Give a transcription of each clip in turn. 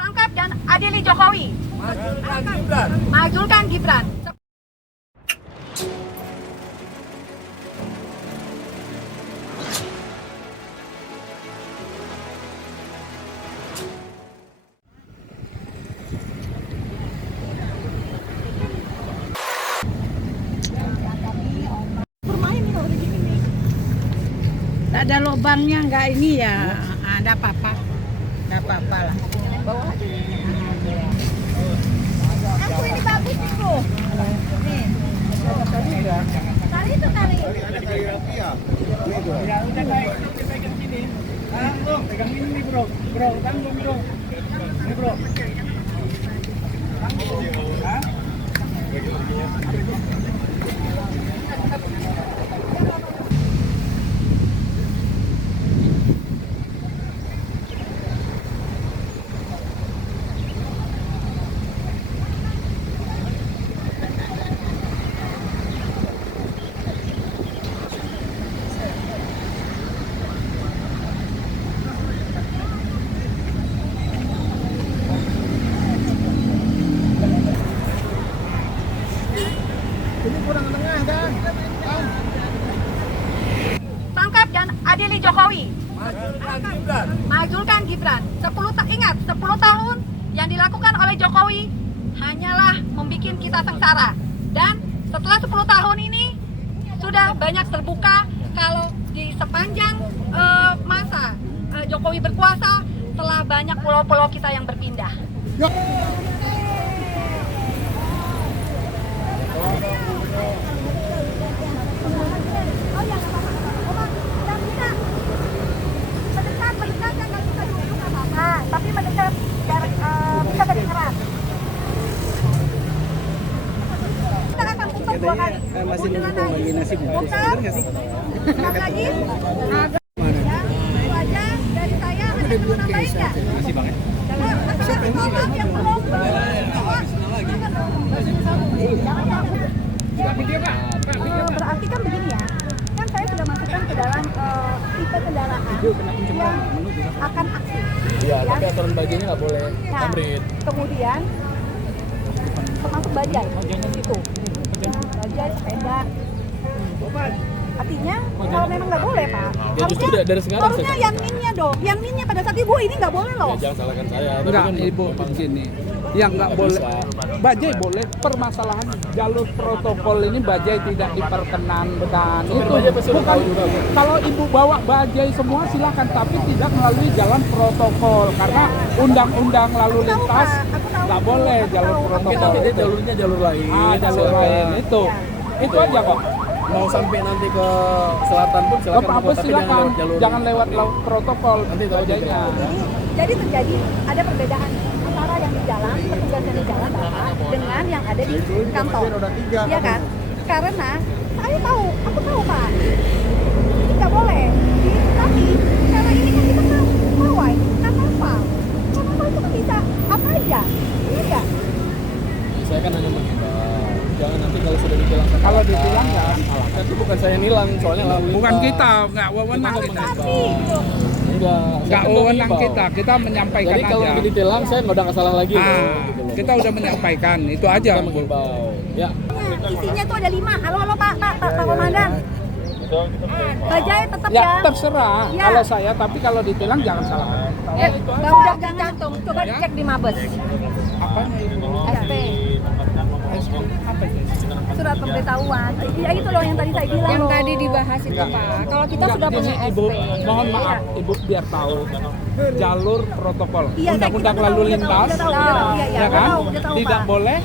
Tangkap dan adili Jokowi. Majulkan Gibran. Tak ada lubangnya, nggak ini ya, ada apa-apa, nggak apa-apa lah. Aku ini bagus nih bro. Nih. Tali itu tali. Ya udah naik sini. Tanggung, pegang ini nih bro, tanggung bro. Ini bro. Tanggung. Hah? Tangkap dan adili Jokowi. Majulkan Gibran. 10 tahun yang dilakukan oleh Jokowi hanyalah membuat kita sengsara. Dan setelah 10 tahun ini sudah banyak terbuka kalau di sepanjang masa Jokowi berkuasa telah banyak pulau-pulau kita yang berpindah. Tapi mendekat bisa kedengeran. Kita akan putar 2 kali. Masih nunggu bagi nasi bungkus. Putar. Putar lagi. Ya, itu aja dari saya. Ada yang mau nambahin nggak? Masih banget. Yang belum. Berarti kan begini ya. Kan saya sudah masukkan ke dalam tipe kendaraan yang akan aktif. Iya, tapi aturan bagiannya nggak boleh tamrin. Kemudian termasuk bajai itu, bajai sepeda. Artinya kalau memang nggak boleh pak, Ya justru dari sekarang harusnya yang minnya dong, yang minnya pada saat ibu ini nggak boleh loh. Ya, jangan salahkan saya. Tapi Enggak, kan ibu begini. Yang nggak boleh, bajai boleh. Permasalahan jalur protokol ini bajai tidak diperkenankan. Itu bukan. Kalau ibu bawa bajai semua silakan, tapi tidak melalui jalan protokol karena undang-undang lalu lintas nggak boleh jalur protokol. Tapi dia jalurnya jalur lain. Jalur lain itu aja kok. Mau sampai nanti ke selatan pun silakan. Apa tapi silakan, jalur jangan lewat protokol Nanti tahu bajainya. Jadi terjadi ada perbedaan antara yang di jalan, petugas yang di jalan Bapak, dengan yang ada di kantor. Iya kan? Karena saya tahu, aku tahu Pak, ini nggak boleh. Tapi karena ini kan kita tahu, pawai, karnaval itu kan bisa apa aja, iya nggak? Saya kan hanya mengimbau. Jangan nanti kalau sudah ditilang. Kalau ditilang jangan salah. Itu bukan saya nilang, soalnya lalu lintas. Bukan kita, nggak wewenang kita. Nggak wewenang kita menyampaikan Jadi kalau aja. udah ditilang, saya nggak salah lagi. Ah, gitu loh. kita udah menyampaikan, itu aja. Kita mengimbau. Ya. Isinya tuh ada 5. Halo Pak Komandan. Bajai tetap Ya ya. terserah Ya. kalau saya, tapi kalau ditilang jangan salah. Bapak jangan cantum, coba Ya. dicek di Mabes. Apanya itu? SP. Apa itu? Surat pemberitahuan. Ya itu loh yang tadi saya bilang. Yang loh. tadi dibahas itu Pak. Kalau kita Enggak, sudah jadi punya Ibu, SP. mohon maaf, Ibu biar tahu jalur protokol. Iya, Undang-undang kita lalu udah lintas, tahu, iya, ya kan? udah tahu, Tidak Pak. boleh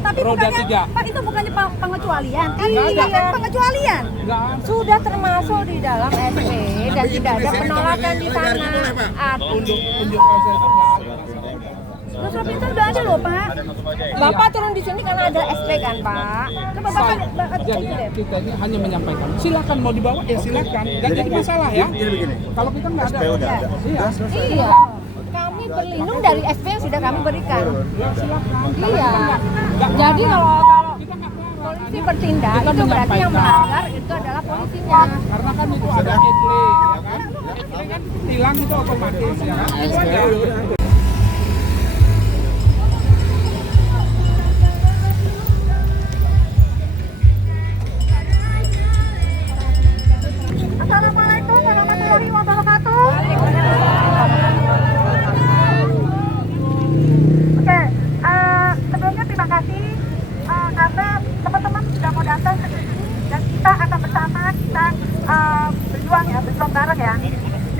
Tapi roda bukannya, 3. Pak itu bukannya pengecualian. Kan Nggak ini ada. kan pengecualian. Enggak. Sudah termasuk di dalam SP dan tidak ada penolakan di sana. Unjuk rasa itu enggak ada. Loh, surat perintah udah ada loh, Pak. Bapak turun di sini karena ada SP kan Pak. Coba Bapak Jadi itu deh. kita ini hanya menyampaikan. Silakan mau dibawa ya silakan. Dan jadi masalah ya. Kalau kita nggak ada. Iya. Iya. Kami berlindung dari SP yang sudah kami berikan. Ya silakan. Iya. Jadi kalau polisi bertindak Kita itu berarti yang menyampaikan. melanggar itu adalah polisinya. Karena kan itu ada etle, ya kan? ini kan tilang itu otomatis ya kan. Itu aja. Assalamualaikum warahmatullahi wabarakatuh. Oke, sebelumnya terima kasih karena teman-teman sudah mau datang ke sini dan kita akan bersama kita berjuang bareng ya.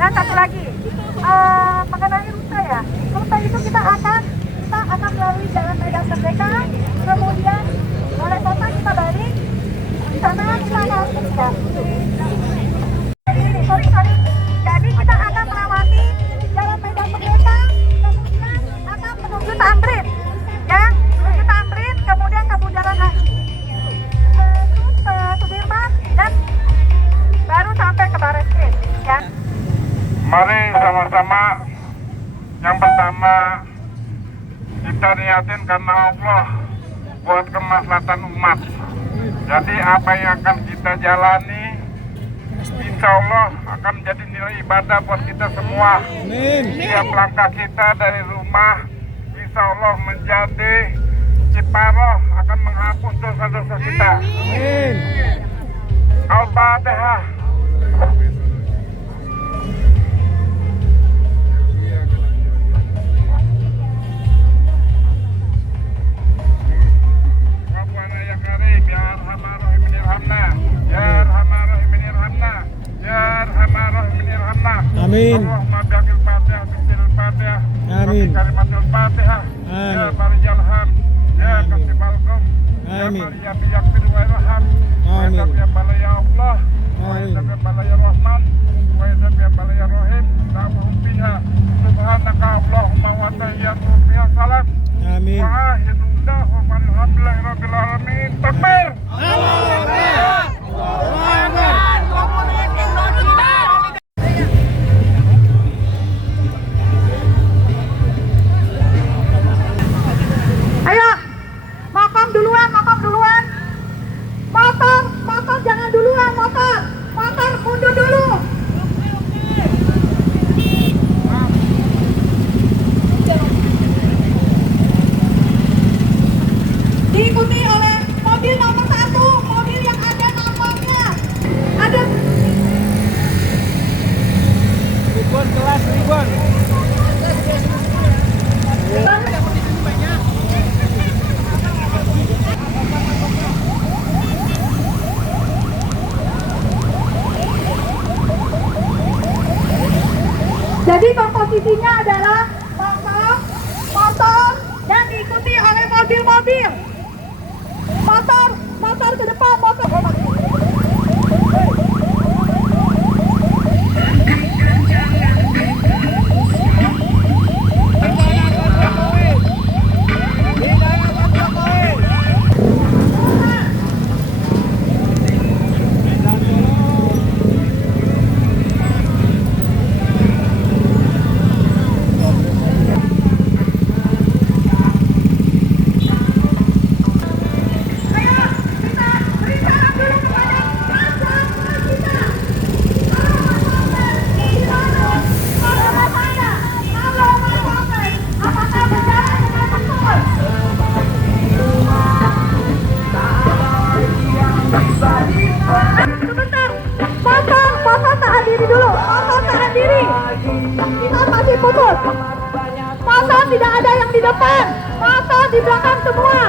Dan satu lagi mengenai rute ya. Rute itu kita akan melalui Jalan Medan Merdeka, kemudian oleh kota kita balik di sana kita akan sorry. Jadi kita akan melewati Jalan Medan Merdeka, kemudian akan menuju Tamrin, ya, menuju Tamrin, kemudian ke Bundaran HI, terus ke Sudirman, dan baru sampai ke Barreskrim, ya. Mari sama-sama. Yang pertama, kita niatin karena Allah buat kemaslahatan umat. Jadi apa yang akan kita jalani, insya Allah akan menjadi nilai ibadah buat kita semua. Setiap langkah kita dari rumah, insya Allah menjadi ciparoh, akan menghapus dosa-dosa kita. Al-Fatihah. Rabbana ya Karim, ya Arhamar Rahimin irhamna, ya Arhamar Rahimin irhamna, ya Arhamar Rahimin irhamna. Amin. Allahumma biaqil Fatihah, bisil Fatihah, Amin. kalimatul Fatihah, ya Barijal Ham, ya Kasibal Gum, ya Amin. Maria biyakfir wa irham, wa Amin. idhab ya Bala ya Allah, wa Amin. idhab ya Bala ya Rahman, wa idhab ya Bala ya Rahim, ta'amuhum fiha, subhanaka Allahumma wa tahiyyatu fiha salam, Amin. wa ahidu da'hum alhamdulillahi rabbil alamin. Takbir! Ayo, motor duluan. Motor jangan duluan, motor mundur dulu. Diikuti oleh mobil nomor 1, mobil yang ada nomornya. Ada Ribon kelas ribon. Jadi komposisinya adalah motor dan diikuti oleh mobil-mobil. Motor ke depan, motor. Motor tidak ada yang di depan, motor di belakang semua.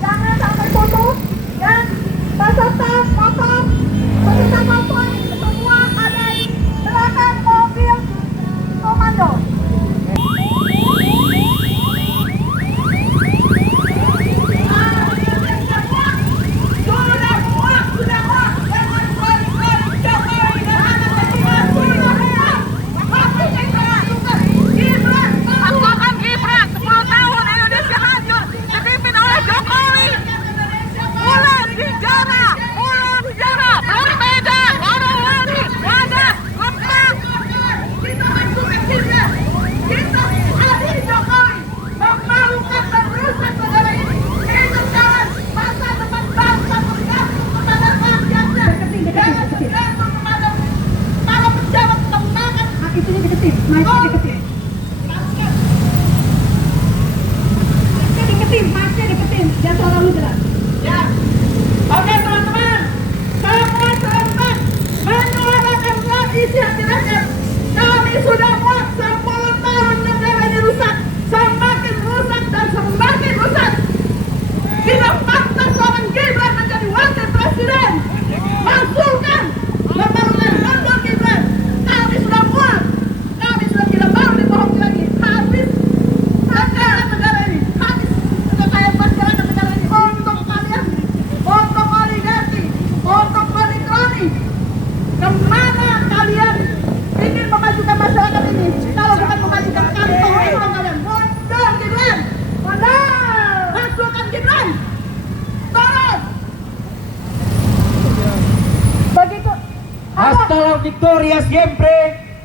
Jangan sampai putus dan peserta motor semua ada di belakang mobil komando. Masih deketin. Masih deketin. Biar suara lu jelas. Ya. Oke teman-teman. Semua serempak menyuarakan isi hati rakyat. Kami sudah muak 10 tahun negara ini rusak. Semakin rusak dan semakin rusak. Tidak pantas seorang Gibran menjadi wakil presiden. Masukkan pembangunan mundur Gibran. Kami sudah muak. Kami sudah tidak mau dibohongi lagi. Habis anggaran negara ini. Habis kekayaan masyarakat negara ini untuk kalian, untuk oligarki, untuk polikroni. Kemana kalian ingin memajukan masyarakat ini? Kalau bukan memajukan kantong hidup kalian, mundur Gibran. Mundur. Masukkan Gibran. Turun. Begitu. Hasta la victoria siempre,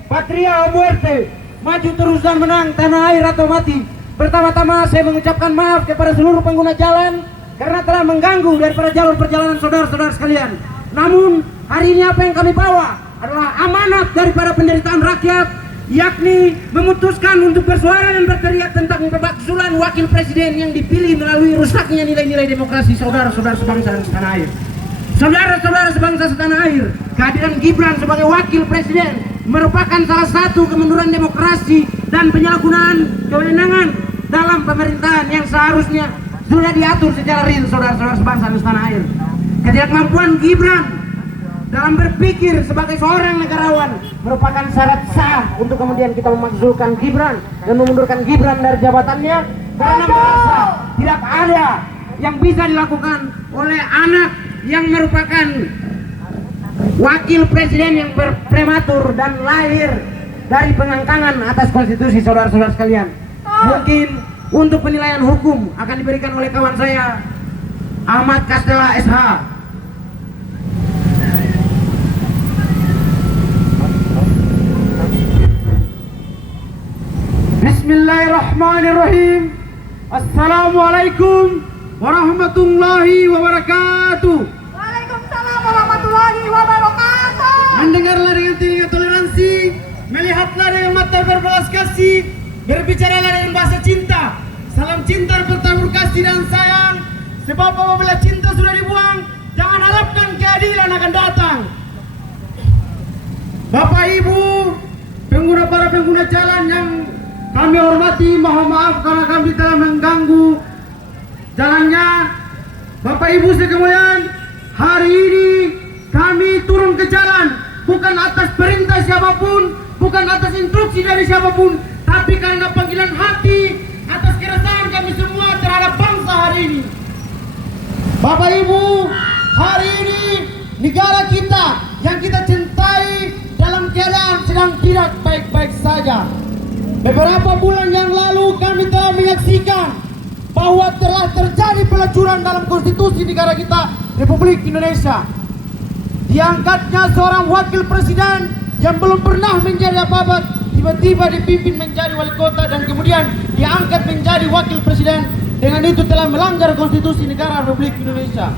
patria o muerte. Maju terus dan menang, tanah air atau mati. Pertama-tama saya mengucapkan maaf kepada seluruh pengguna jalan karena telah mengganggu daripada jalur perjalanan saudara-saudara sekalian. Namun hari ini apa yang kami bawa adalah amanat daripada penderitaan rakyat, yakni memutuskan untuk bersuara dan berteriak tentang pemakzulan wakil presiden yang dipilih melalui rusaknya nilai-nilai demokrasi saudara-saudara sebangsa dan setanah air. Saudara-saudara sebangsa setanah air, kehadiran Gibran sebagai wakil presiden merupakan salah satu kemunduran demokrasi dan penyalahgunaan kewenangan dalam pemerintahan yang seharusnya sudah diatur secara real saudara-saudara sebangsa dan setanah air. Ketidakmampuan Gibran dalam berpikir sebagai seorang negarawan merupakan syarat sah untuk kemudian kita memakzulkan Gibran dan memundurkan Gibran dari jabatannya karena merasa tidak ada yang bisa dilakukan oleh anak yang merupakan wakil presiden yang prematur dan lahir dari pengangkangan atas konstitusi saudara-saudara sekalian. Mungkin untuk penilaian hukum akan diberikan oleh kawan saya Ahmad Kastela SH. Bismillahirrahmanirrahim. Assalamualaikum warahmatullahi wabarakatuh. Waalaikumsalam warahmatullahi wabarakatuh. Mendengarlah dengan telinga toleransi, melihatlah dengan mata berbelas kasih, berbicaralah dengan bahasa cinta. Salam cinta bertabur kasih dan sayang. Sebab apabila cinta sudah dibuang, jangan harapkan keadilan akan datang. Bapak Ibu, para pengguna jalan yang kami hormati, mohon maaf karena kami telah mengganggu jalannya. Bapak Ibu sekalian, hari ini kami turun ke jalan bukan atas perintah siapapun, bukan atas instruksi dari siapapun, tapi karena panggilan hati atas keresahan kami semua terhadap bangsa hari ini. Bapak Ibu, hari ini negara kita yang kita cintai dalam keadaan sedang tidak baik-baik saja. Beberapa bulan yang lalu kami telah menyaksikan bahwa telah terjadi pelacuran dalam konstitusi negara kita, Republik Indonesia. Diangkatnya seorang wakil presiden yang belum pernah menjadi apa-apa, tiba-tiba dipimpin menjadi wali kota dan kemudian diangkat menjadi wakil presiden. Dengan itu telah melanggar konstitusi negara Republik Indonesia.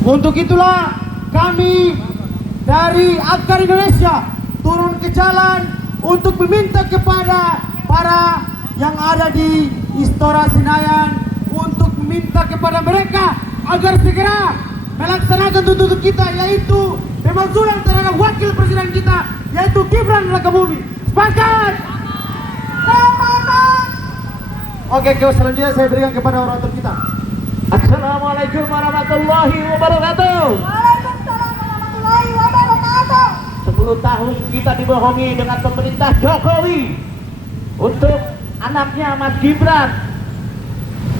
Untuk itulah kami dari Akar Indonesia turun ke jalan untuk meminta kepada para yang ada di Istora Senayan, untuk meminta kepada mereka agar segera melaksanakan tuntutan kita, yaitu pemakzulan terhadap wakil presiden kita, yaitu Gibran Rakabumi. Sepakat? Oke, selanjutnya saya berikan kepada orator kita. Assalamualaikum warahmatullahi wabarakatuh. Waalaikumsalam warahmatullahi wabarakatuh. 10 tahun kita dibohongi dengan pemerintah Jokowi untuk anaknya Mas Gibran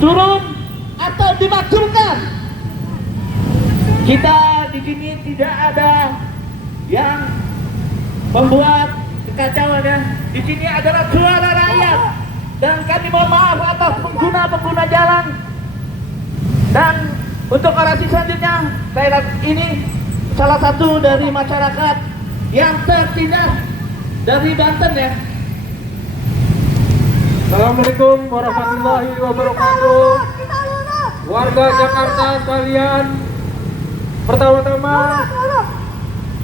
turun atau dimakzulkan. Kita di sini tidak ada yang membuat kekacauan ya. Di sini adalah suara rakyat dan kami mohon maaf atas pengguna jalan. Dan untuk orasi selanjutnya, saya ini salah satu dari masyarakat yang tertindas dari Banten ya. Assalamualaikum warahmatullahi wabarakatuh. Warga Jakarta sekalian, pertama-tama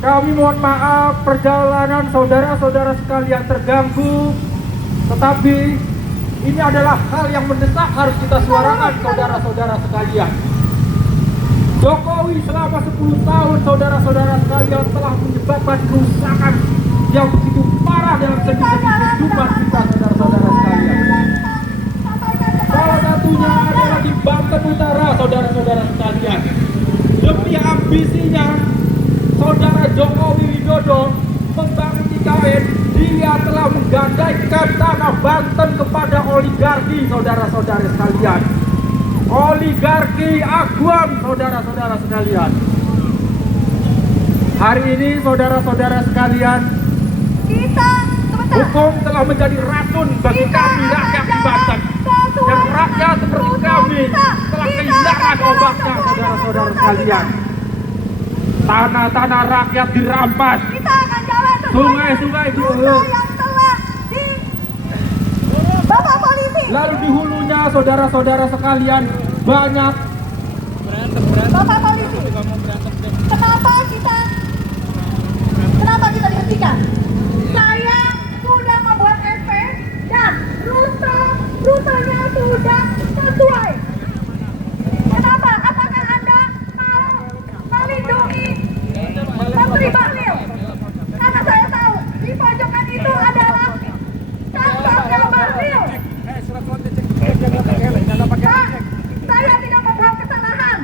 Kami mohon maaf perjalanan saudara-saudara sekalian terganggu, tetapi ini adalah hal yang mendesak harus kita suarakan saudara-saudara sekalian. Jokowi selama 10 tahun saudara-saudara sekalian telah menyebabkan kerusakan yang begitu parah dalam sendi-sendi kehidupan kita saudara-saudara sekalian. Salah satunya adalah di Banten Utara saudara-saudara sekalian. Demi ambisinya Saudara Jokowi Widodo membangun IKN, dia telah menggandaikan tanah Banten kepada oligarki saudara-saudara sekalian. Oligarki Aguan saudara-saudara sekalian. Hari ini saudara-saudara sekalian, hukum telah menjadi racun bagi kami rakyat di Banten. Dan rakyat seperti kami telah kehilangan obatnya saudara-saudara sekalian. Tanah-tanah rakyat dirampas, sungai-sungai diulur, Bapak polisi, lalu di hulunya saudara-saudara sekalian banyak. Bapak polisi, kenapa kita dihentikan? Saya sudah membuat SP dan rutenya sudah sesuai. Kenapa? Apakah Anda mau melindungi Menteri Bahlil? Karena saya tahu di pojokan itu adalah kantornya Bahlil. Pak, saya tidak membuat kesalahan.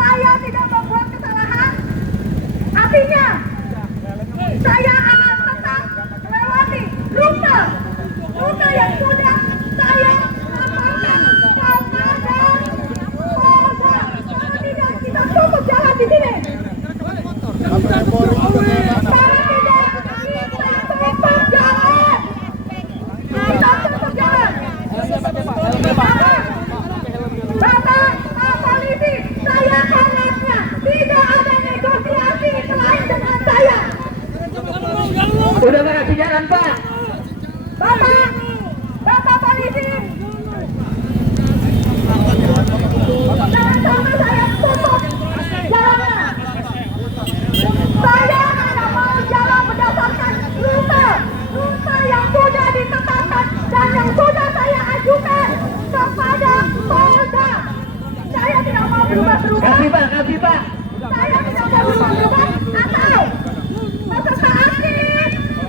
Saya tidak membuat kesalahan. Artinya, saya akan tetap melewati rute yang sudah saya laporkan kepada Polda. Kalau tidak, kita tutup jalan di sini. Kalau tidak, kita tutup jalan. Kita tutup jalan. Bapak polisi, saya anaknya. Tidak ada negosiasi selain dengan saya. Udah nggak jalan Pak? Bapak polisi, jangan sampai saya tutup jalannya. Saya hanya mau jalan berdasarkan rute yang sudah ditetapkan dan yang sudah saya ajukan kepada Polda. Saya tidak mau berubah-ubah. Kasih Pak. Saya tidak mau berubah-ubah atau peserta aktif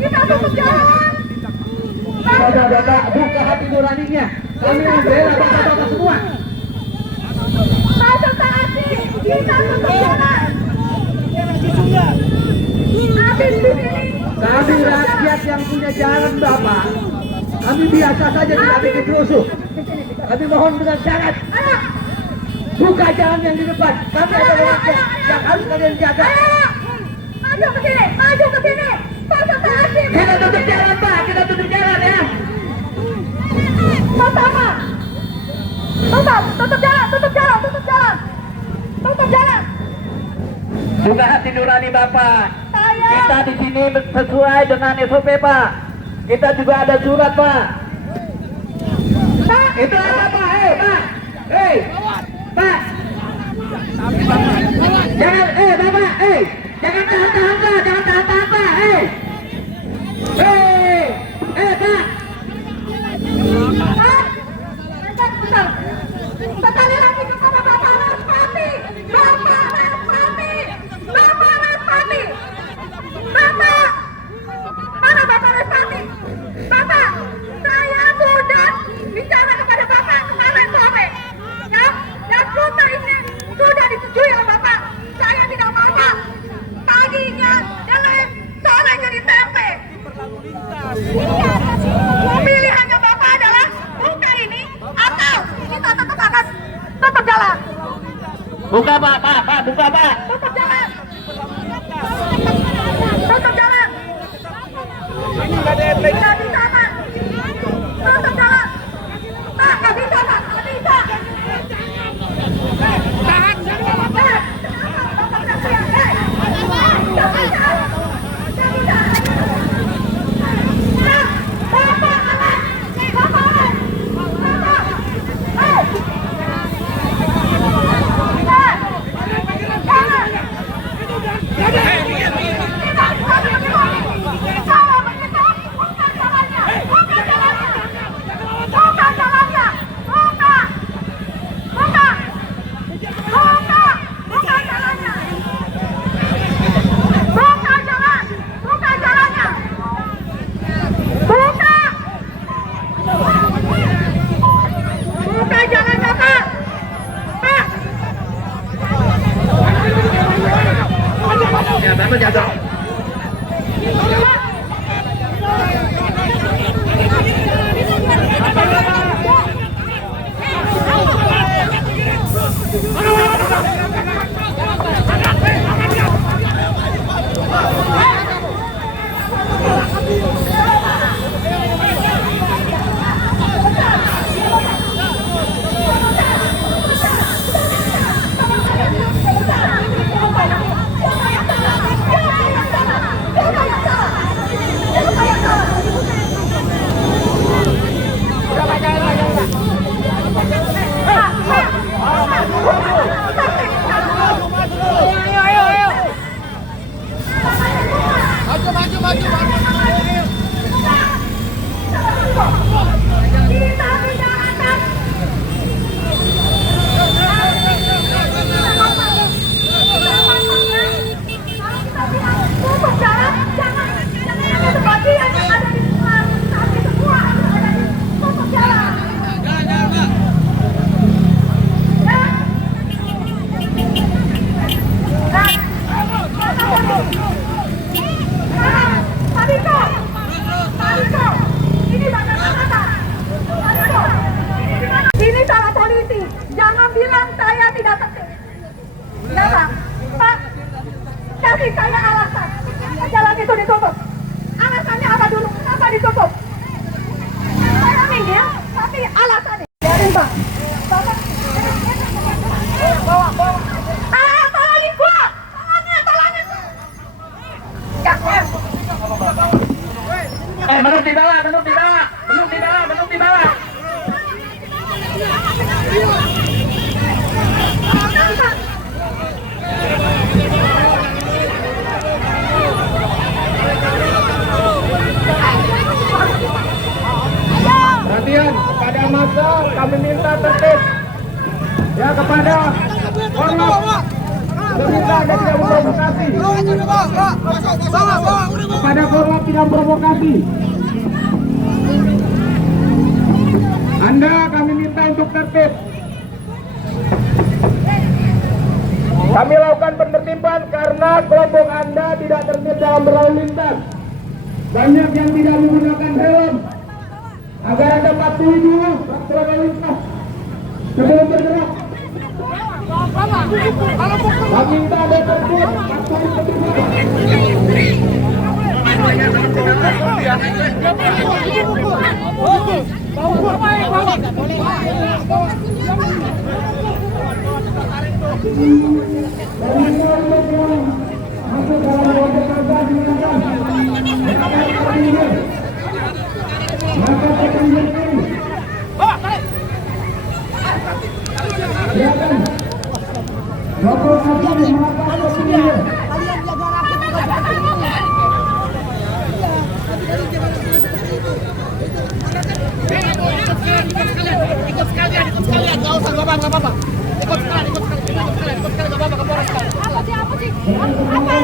kita tutup jalan. Bapak, buka hati nuraninya. Kami membela bapak-bapak semua. Peserta aktif kita tutup jalan. Habis di sini. Kami rakyat yang punya jalan Bapak. Kami biasa saja tidak bikin rusuh. Kami mohon dengan syarat. Buka jalan yang di depan. Kami ada rakyat yang harus kalian jaga. Maju ke sini. Peserta aktif. Kita tutup jalan Pak, kita tutup jalan ya. Pertama. Tutup jalan. Buka hati nurani Bapak. Saya Kita di sini sesuai dengan SOP Pak. Kita juga ada surat Pak. Itu apa Pak? Pak. Pak. Jangan Bapak. Jangan tahan-tahan Pak. Pak. Pak, sekali lagi kepada Bapak Raspati. Mana Bapak Raspati? Bapak, saya sudah bicara kepada Bapak kemarin sore. Dan rute ini sudah disetujui oleh Bapak. Saya tidak mau Pak. Paginya jelek, sorenya di tempe. Pilihannya Bapak adalah buka ini atau kita tetap akan tutup jalan. Buka Pak, buka Pak. Tutup jalan. Tidak bisa Pak. Tutup jalan. Pak, nggak bisa Pak. Nggak bisa. Tahan. Bapak nggak siap. Nggak bisa. penjaga. Ini salah polisi. Jangan bilang saya tidak tertib. Kenapa? Pak, kasih saya alasan. Jalan itu ditutup. Alasannya apa dulu? Kenapa ditutup? Saya minggir, tapi alasannya. Biarin Pak. Bapak. Bawa. Tolongin gua. Tolongin. Ya, Menung di bawah. Perhatian kepada massa, kami minta tertib. Ya, kepada ormas meminta Anda tidak memprovokasi. Kepada ormas tidak memprovokasi. Anda kami minta untuk tertib. Kami lakukan penertiban karena kelompok Anda tidak tertib dalam berlalu lintas. Banyak yang tidak menggunakan helm. Agar Anda patuhi dulu peraturan lalu lintas sebelum bergerak. Kami minta Anda tertib, patuhi petunjuk. Ikut sekalian, nggak usah apa-apa. Ikut sekalian, nggak apa-apa, ke Polres sekalian. Apa sih? Apa?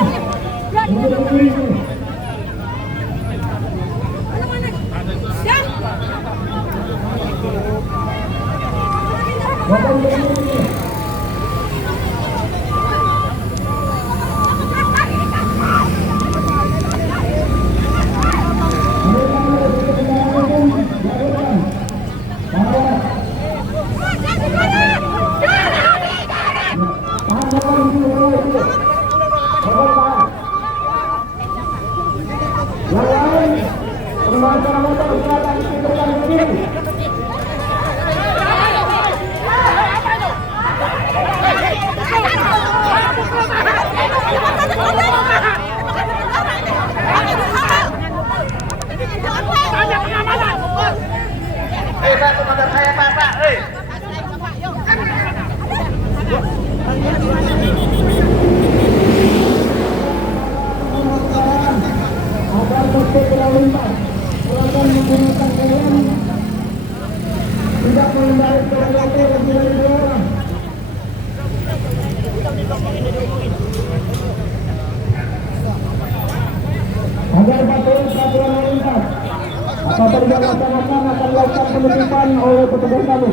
Tidak menghindari sesuatu lebih dari 2 orang. Agar patuhi peraturan lalu lintas. Apabila dilaksanakan akan dilakukan penutupan oleh petugas kami.